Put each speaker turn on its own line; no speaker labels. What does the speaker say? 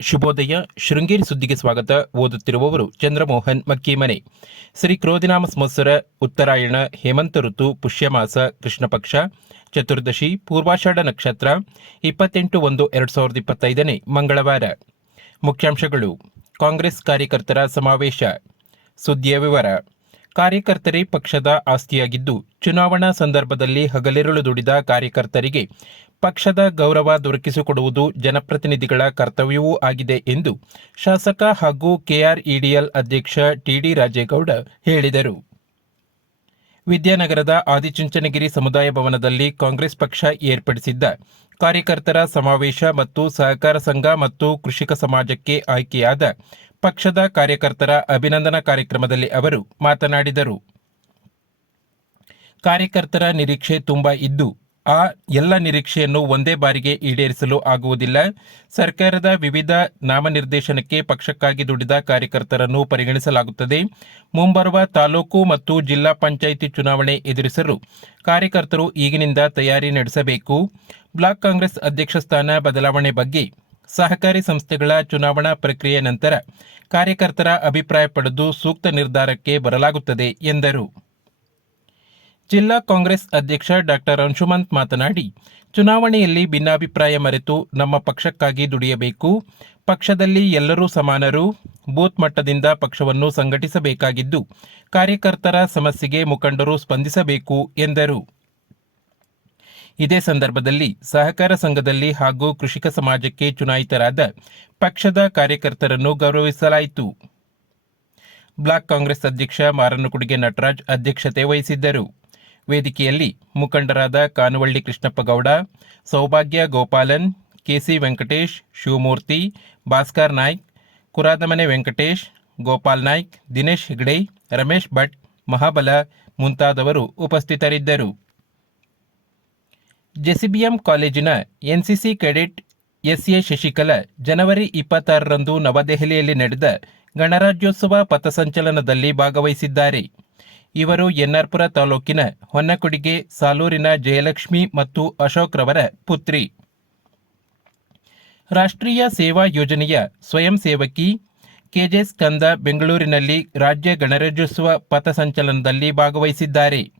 ಶುಭೋದಯ. ಶೃಂಗೇರಿ ಸುದ್ದಿಗೆ ಸ್ವಾಗತ. ಓದುತ್ತಿರುವವರು ಚಂದ್ರಮೋಹನ್ ಮಕ್ಕಿಮನೆ. ಶ್ರೀ ಕ್ರೋಧಿನಾಮ ಸಂವತ್ಸರ, ಉತ್ತರಾಯಣ, ಹೇಮಂತ ಋತು, ಪುಷ್ಯಮಾಸ, ಕೃಷ್ಣಪಕ್ಷ, ಚತುರ್ದಶಿ, ಪೂರ್ವಾಷಾಢ ನಕ್ಷತ್ರ, ಇಪ್ಪತ್ತೆಂಟು ಒಂದು ಎರಡು ಸಾವಿರದ ಇಪ್ಪತ್ತೈದನೇ ಮಂಗಳವಾರ. ಮುಖ್ಯಾಂಶಗಳು. ಕಾಂಗ್ರೆಸ್ ಕಾರ್ಯಕರ್ತರ ಸಮಾವೇಶ. ಸುದ್ದಿಯ ವಿವರ. ಕಾರ್ಯಕರ್ತರೇ ಪಕ್ಷದ ಆಸ್ತಿಯಾಗಿದ್ದು, ಚುನಾವಣಾ ಸಂದರ್ಭದಲ್ಲಿ ಹಗಲಿರುಳು ದುಡಿದ ಕಾರ್ಯಕರ್ತರಿಗೆ ಪಕ್ಷದ ಗೌರವ ದೊರಕಿಸಿಕೊಡುವುದು ಜನಪ್ರತಿನಿಧಿಗಳ ಕರ್ತವ್ಯವೂ ಆಗಿದೆ ಎಂದು ಶಾಸಕ ಹಾಗೂ ಕೆಆರ್ಇಡಿಎಲ್ ಅಧ್ಯಕ್ಷ ಟಿಡಿ ರಾಜೇಗೌಡ ಹೇಳಿದರು. ವಿದ್ಯಾನಗರದ ಆದಿಚುಂಚನಗಿರಿ ಸಮುದಾಯ ಭವನದಲ್ಲಿ ಕಾಂಗ್ರೆಸ್ ಪಕ್ಷ ಏರ್ಪಡಿಸಿದ್ದ ಕಾರ್ಯಕರ್ತರ ಸಮಾವೇಶ ಮತ್ತು ಸಹಕಾರ ಸಂಘ ಮತ್ತು ಕೃಷಿಕ ಸಮಾಜಕ್ಕೆ ಆಯ್ಕೆಯಾದ ಪಕ್ಷದ ಕಾರ್ಯಕರ್ತರ ಅಭಿನಂದನಾ ಕಾರ್ಯಕ್ರಮದಲ್ಲಿ ಅವರು ಮಾತನಾಡಿದರು. ಕಾರ್ಯಕರ್ತರ ನಿರೀಕ್ಷೆ ತುಂಬ ಇದ್ದು, ಆ ಎಲ್ಲ ನಿರೀಕ್ಷೆಯನ್ನು ಒಂದೇ ಬಾರಿಗೆ ಈಡೇರಿಸಲು ಆಗುವುದಿಲ್ಲ. ಸರ್ಕಾರದ ವಿವಿಧ ನಾಮನಿರ್ದೇಶನಕ್ಕೆ ಪಕ್ಷಕ್ಕಾಗಿ ದುಡಿದ ಕಾರ್ಯಕರ್ತರನ್ನು ಪರಿಗಣಿಸಲಾಗುತ್ತದೆ. ಮುಂಬರುವ ತಾಲೂಕು ಮತ್ತು ಜಿಲ್ಲಾ ಪಂಚಾಯಿತಿ ಚುನಾವಣೆ ಎದುರಿಸಲು ಕಾರ್ಯಕರ್ತರು ಈಗಿನಿಂದ ತಯಾರಿ ನಡೆಸಬೇಕು. ಬ್ಲಾಕ್ ಕಾಂಗ್ರೆಸ್ ಅಧ್ಯಕ್ಷ ಸ್ಥಾನ ಬದಲಾವಣೆ ಬಗ್ಗೆ ಸಹಕಾರಿ ಸಂಸ್ಥೆಗಳ ಚುನಾವಣಾ ಪ್ರಕ್ರಿಯೆ ನಂತರ ಕಾರ್ಯಕರ್ತರ ಅಭಿಪ್ರಾಯ ಪಡೆದು ಸೂಕ್ತ ನಿರ್ಧಾರಕ್ಕೆ ಬರಲಾಗುತ್ತದೆ ಎಂದರು. ಜಿಲ್ಲಾ ಕಾಂಗ್ರೆಸ್ ಅಧ್ಯಕ್ಷ ಡಾಕ್ಟರ್ ಅಂಶುಮಂತ್ ಮಾತನಾಡಿ, ಚುನಾವಣೆಯಲ್ಲಿ ಭಿನ್ನಾಭಿಪ್ರಾಯ ಮರೆತು ನಮ್ಮ ಪಕ್ಷಕ್ಕಾಗಿ ದುಡಿಯಬೇಕು, ಪಕ್ಷದಲ್ಲಿ ಎಲ್ಲರೂ ಸಮಾನರು, ಬೂತ್ ಮಟ್ಟದಿಂದ ಪಕ್ಷವನ್ನು ಸಂಘಟಿಸಬೇಕಾಗಿದ್ದು, ಕಾರ್ಯಕರ್ತರ ಸಮಸ್ಯೆಗೆ ಮುಖಂಡರು ಸ್ಪಂದಿಸಬೇಕು ಎಂದರು. ಇದೇ ಸಂದರ್ಭದಲ್ಲಿ ಸಹಕಾರ ಸಂಘದಲ್ಲಿ ಹಾಗೂ ಕೃಷಿಕ ಸಮಾಜಕ್ಕೆ ಚುನಾಯಿತರಾದ ಪಕ್ಷದ ಕಾರ್ಯಕರ್ತರನ್ನು ಗೌರವಿಸಲಾಯಿತು. ಬ್ಲಾಕ್ ಕಾಂಗ್ರೆಸ್ ಅಧ್ಯಕ್ಷ ಮಾರನಕುಡಿಗೆ ನಟರಾಜ್ ಅಧ್ಯಕ್ಷತೆ ವಹಿಸಿದ್ದರು. ವೇದಿಕೆಯಲ್ಲಿ ಮುಖಂಡರಾದ ಕಾನುವಳ್ಳಿ ಕೃಷ್ಣಪ್ಪಗೌಡ, ಸೌಭಾಗ್ಯ ಗೋಪಾಲನ್, ಕೆಸಿ ವೆಂಕಟೇಶ್, ಶಿವಮೂರ್ತಿ, ಭಾಸ್ಕರ್ ನಾಯ್ಕ್, ಕುರಾದಮನೆ ವೆಂಕಟೇಶ್, ಗೋಪಾಲ್ ನಾಯ್ಕ್, ದಿನೇಶ್ ಹೆಗ್ಡೆ, ರಮೇಶ್ ಭಟ್, ಮಹಾಬಲ ಮುಂತಾದವರು ಉಪಸ್ಥಿತರಿದ್ದರು. ಜೆಸಿಬಿಎಂ ಕಾಲೇಜಿನ ಎನ್ಸಿಸಿ ಕೆಡೆಟ್ ಎಸ್ಎ ಶಶಿಕಲಾ ಜನವರಿ ಇಪ್ಪತ್ತಾರರಂದು ನವದೆಹಲಿಯಲ್ಲಿ ನಡೆದ ಗಣರಾಜ್ಯೋತ್ಸವ ಪಥಸಂಚಲನದಲ್ಲಿ ಭಾಗವಹಿಸಿದ್ದಾರೆ. ಇವರು ಎನ್ನಾರ್ಪುರ ತಾಲೂಕಿನ ಹೊನ್ನಕುಡಿಗೆ, ಸಾಲೂರಿನ ಜಯಲಕ್ಷ್ಮಿ ಮತ್ತು ಅಶೋಕ್ ರವರ ಪುತ್ರಿ. ರಾಷ್ಟ್ರೀಯ ಸೇವಾ ಯೋಜನೆಯ ಸ್ವಯಂ ಸೇವಕಿ ಕೆಜೆ ಸ್ಕಂದ ಬೆಂಗಳೂರಿನಲ್ಲಿ ರಾಜ್ಯ ಗಣರಾಜ್ಯೋತ್ಸವ ಪಥಸಂಚಲನದಲ್ಲಿ ಭಾಗವಹಿಸಿದ್ದಾರೆ.